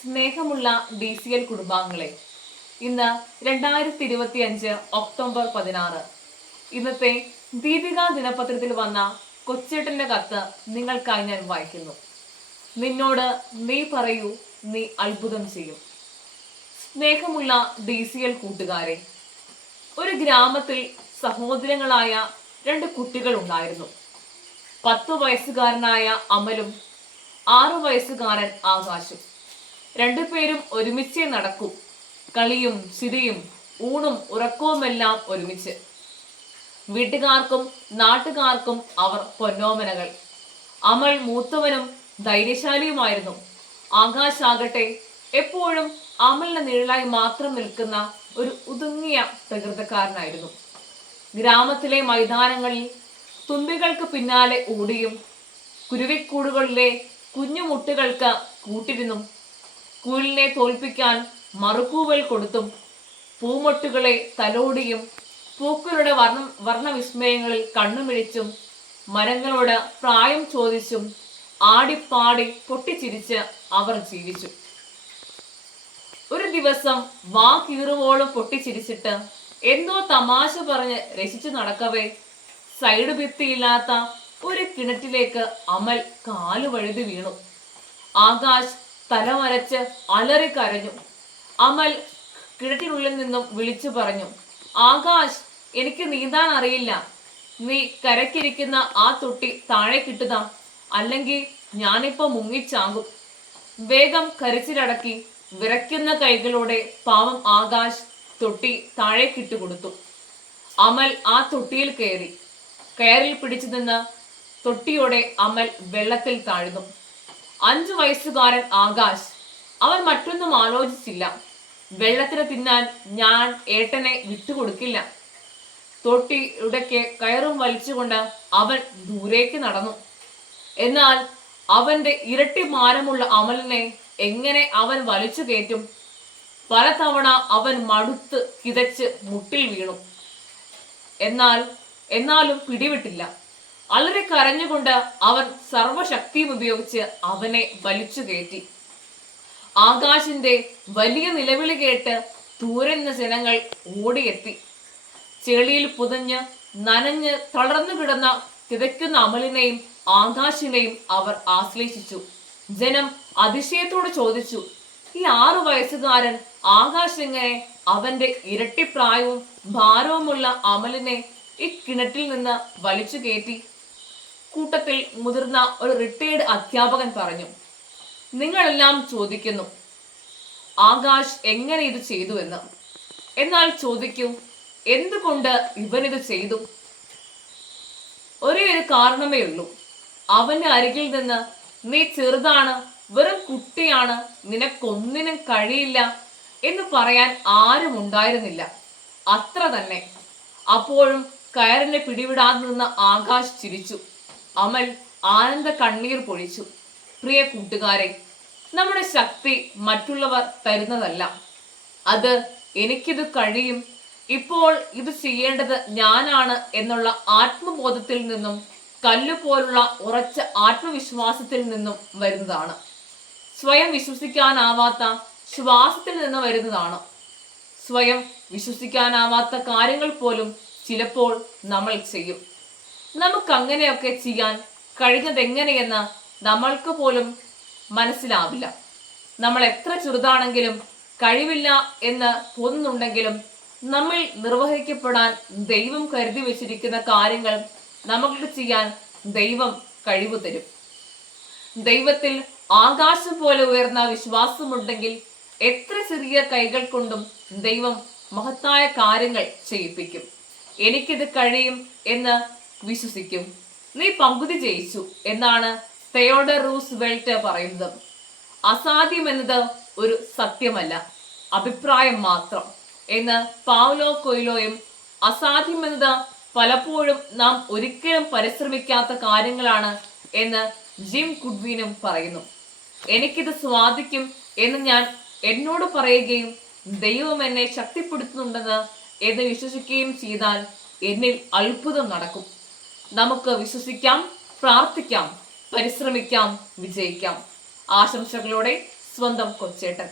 സ്നേഹമുള്ള D C L കുടുംബാംഗങ്ങളെ ഇന്ന് രണ്ടായിരത്തി ഇരുപത്തി അഞ്ച് ഒക്ടോബർ പതിനാറ്. ഇന്നത്തെ ദീപിക ദിനപത്രത്തിൽ വന്ന കൊച്ചേട്ടന്റെ കത്ത് നിങ്ങൾക്കായി ഞാൻ വായിക്കുന്നു. നിന്നോട് നീ പറയൂ നീ അത്ഭുതം ചെയ്യും. സ്നേഹമുള്ള ഡി സി എൽ കൂട്ടുകാരെ ഒരു ഗ്രാമത്തിൽ സഹോദരങ്ങളായ രണ്ട് കുട്ടികൾ ഉണ്ടായിരുന്നു പത്തു വയസ്സുകാരനായ അമലും ആറു വയസ്സുകാരൻ ആകാശും. രണ്ടുപേരും ഒരുമിച്ച് നടക്കും. കളിയും ചിരിയും ഊണും ഉറക്കവുമെല്ലാം ഒരുമിച്ച്. വീട്ടുകാർക്കും നാട്ടുകാർക്കും അവർ പൊന്നോമനകൾ. അമൾ മൂത്തവനും ധൈര്യശാലിയുമായിരുന്നു. ആകാശാകട്ടെ എപ്പോഴും അമലിന്റെ നിഴലായി മാത്രം നിൽക്കുന്ന ഒരു ഒതുങ്ങിയ പ്രകൃതക്കാരനായിരുന്നു. ഗ്രാമത്തിലെ മൈതാനങ്ങളിൽ തുമ്പികൾക്ക് പിന്നാലെ ഓടിയും കുരുവിക്കൂടുകളിലെ കുഞ്ഞുമുട്ടുകൾക്ക് കൂട്ടിരുന്നും. കുയിലിനെ തോൽപ്പിക്കാൻ മറുപൂവൽ കൊടുത്തും പൂമൊട്ടുകളെ തലോടിയും പൂക്കളുടെ വർണ വർണവിസ്മയങ്ങളിൽ കണ്ണുമിഴിച്ചും മരങ്ങളോട് പ്രായം ചോദിച്ചും ആടിപ്പാടി പൊട്ടിച്ചിരിച്ച് അവർ ജീവിച്ചു. ഒരു ദിവസം വാ കീറുവോളം പൊട്ടിച്ചിരിച്ചിട്ട് എന്തോ തമാശ പറഞ്ഞ് രസിച്ചു നടക്കവേ സൈഡ് ഭിത്തിയില്ലാത്ത ഒരു കിണറ്റിലേക്ക് അമൽ കാലു വഴുതി വീണു. ആകാശ് തലമരച്ച് അലറി കരഞ്ഞു. അമൽ കിണറ്റിനുള്ളിൽ നിന്നും വിളിച്ചു പറഞ്ഞു ആകാശ് എനിക്ക് നീന്താൻ അറിയില്ല. നീ കരക്കിരിക്കുന്ന ആ തൊട്ടി താഴെ കിട്ടുക. അല്ലെങ്കിൽ ഞാനിപ്പോ മുങ്ങിച്ചാകും. വേഗം കരച്ചിലടക്കി വിറയ്ക്കുന്ന കൈകളോടെ പാവം ആകാശ് തൊട്ടി താഴേക്കിട്ട് കൊടുത്തു. അമൽ ആ തൊട്ടിയിൽ കയറി. കയറിൽ പിടിച്ചു നിന്ന് തൊട്ടിയോടെ അമൽ വെള്ളത്തിൽ താഴ്ന്നു. അഞ്ചു വയസ്സുകാരൻ ആകാശ് അവൻ മറ്റൊന്നും ആലോചിച്ചില്ല. വെള്ളത്തിന് തിന്നാൻ ഞാൻ ഏട്ടനെ വിട്ടുകൊടുക്കില്ല. തൊട്ടി ഇടയ്ക്ക് കയറും വലിച്ചുകൊണ്ട് അവൻ ദൂരേക്ക് നടന്നു. എന്നാൽ അവന്റെ ഇരട്ടി മാനമുള്ള അമലിനെ എങ്ങനെ അവൻ വലിച്ചു കയറ്റും? പലതവണ അവൻ മടുത്ത് കിതച്ച് മുട്ടിൽ വീണു. എന്നാൽ എന്നാലും പിടിവിട്ടില്ല. അലറി കരഞ്ഞുകൊണ്ട് അവൻ സർവശക്തിയും ഉപയോഗിച്ച് അവനെ വലിച്ചു കയറ്റി. ആകാശിന്റെ വലിയ നിലവിളി കേട്ട് ദൂരന്ന ജനങ്ങൾ ഓടിയെത്തി. ചെളിയിൽ പുതഞ്ഞ് നനഞ്ഞ് തളർന്നു കിടന്ന കിതയ്ക്കുന്ന അമലിനെയും ആകാശിനെയും അവർ ആശ്ലേഷിച്ചു. ജനം അതിശയത്തോട് ചോദിച്ചു ഈ ആറു വയസ്സുകാരൻ ആകാശ് എങ്ങനെ അവന്റെ ഇരട്ടി പ്രായവും ഭാരവുമുള്ള അമലിനെ ഈ കിണറ്റിൽ നിന്ന് വലിച്ചു കയറ്റി കൂട്ടത്തിൽ മുതിർന്ന ഒരു റിട്ടയർഡ് അധ്യാപകൻ പറഞ്ഞു. നിങ്ങളെല്ലാം ചോദിക്കുന്നു ആകാശ് എങ്ങനെ ഇത് ചെയ്തു എന്ന്? എന്നാൽ ചോദിക്കൂ എന്തുകൊണ്ട് ഇവനിത് ചെയ്തു? ഒരേ ഒരു കാരണമേ ഉള്ളൂ. അവന്റെ അരികിൽ നിന്ന് നീ ചെറുതാണ് വെറും കുട്ടിയാണ് നിനക്കൊന്നിനും കഴിയില്ല എന്ന് പറയാൻ ആരും ഉണ്ടായിരുന്നില്ല. അത്ര തന്നെ. അപ്പോഴും കയറിനെ പിടിവിടാതെ നിന്ന ആകാശ് ചിരിച്ചു. അമൽ ആനന്ദ കണ്ണീർ പൊഴിച്ചു. പ്രിയ കൂട്ടുകാരെ നമ്മുടെ ശക്തി മറ്റുള്ളവർ തരുന്നതല്ല. അത് എനിക്കിത് കഴിയും. ഇപ്പോൾ ഇത് ചെയ്യേണ്ടത് ഞാനാണ് എന്നുള്ള ആത്മബോധത്തിൽ നിന്നും കല്ലുപോലുള്ള ഉറച്ച ആത്മവിശ്വാസത്തിൽ നിന്നും വരുന്നതാണ്. സ്വയം വിശ്വസിക്കാനാവാത്ത ശ്വാസത്തിൽ നിന്ന് വരുന്നതാണ്. സ്വയം വിശ്വസിക്കാനാവാത്ത കാര്യങ്ങൾ പോലും ചിലപ്പോൾ നമ്മൾ ചെയ്യും. നമുക്ക് അങ്ങനെയൊക്കെ ചെയ്യാൻ കഴിഞ്ഞതെങ്ങനെയെന്ന് നമ്മൾക്ക് പോലും മനസ്സിലാവില്ല. നമ്മൾ എത്ര ചെറുതാണെങ്കിലും കഴിവില്ല എന്ന് തോന്നുന്നുണ്ടെങ്കിലും നമ്മൾ നിർവഹിക്കപ്പെടാൻ ദൈവം കരുതി വെച്ചിരിക്കുന്ന കാര്യങ്ങൾ നമുക്ക് ചെയ്യാൻ ദൈവം കഴിവ് തരും. ദൈവത്തിൽ ആകാശം പോലെ ഉയർന്ന വിശ്വാസമുണ്ടെങ്കിൽ എത്ര ചെറിയ കൈകൾ കൊണ്ടും ദൈവം മഹത്തായ കാര്യങ്ങൾ ചെയ്യിപ്പിക്കും. എനിക്കിത് കഴിയും എന്ന് വിശ്വസിക്കും. നീ പകുതി ജയിച്ചു എന്നാണ് തെയോഡർ റൂസ് വെൽറ്റ് പറയുന്നത്. അസാധ്യം അസാധ്യമെന്നത് ഒരു സത്യമല്ല അഭിപ്രായം മാത്രം എന്ന് പാവ്ലോ കൊയിലോയും അസാധ്യമെന്നത് പലപ്പോഴും നാം ഒരിക്കലും പരിശ്രമിക്കാത്ത കാര്യങ്ങളാണ് എന്ന് ജിം കുഡ്വീനും പറയുന്നു. എനിക്കിത് സ്വാധിക്കും എന്ന് ഞാൻ എന്നോട് പറയുകയും ദൈവം എന്നെ ശക്തിപ്പെടുത്തുന്നുണ്ടെന്ന് എന്ന് വിശ്വസിക്കുകയും ചെയ്താൽ എന്നിൽ അത്ഭുതം നടക്കും. നമുക്ക് വിശ്വസിക്കാം പ്രാർത്ഥിക്കാം പരിശ്രമിക്കാം വിജയിക്കാം. ആശംസകളോടെ സ്വന്തം കൊച്ചേട്ടൻ.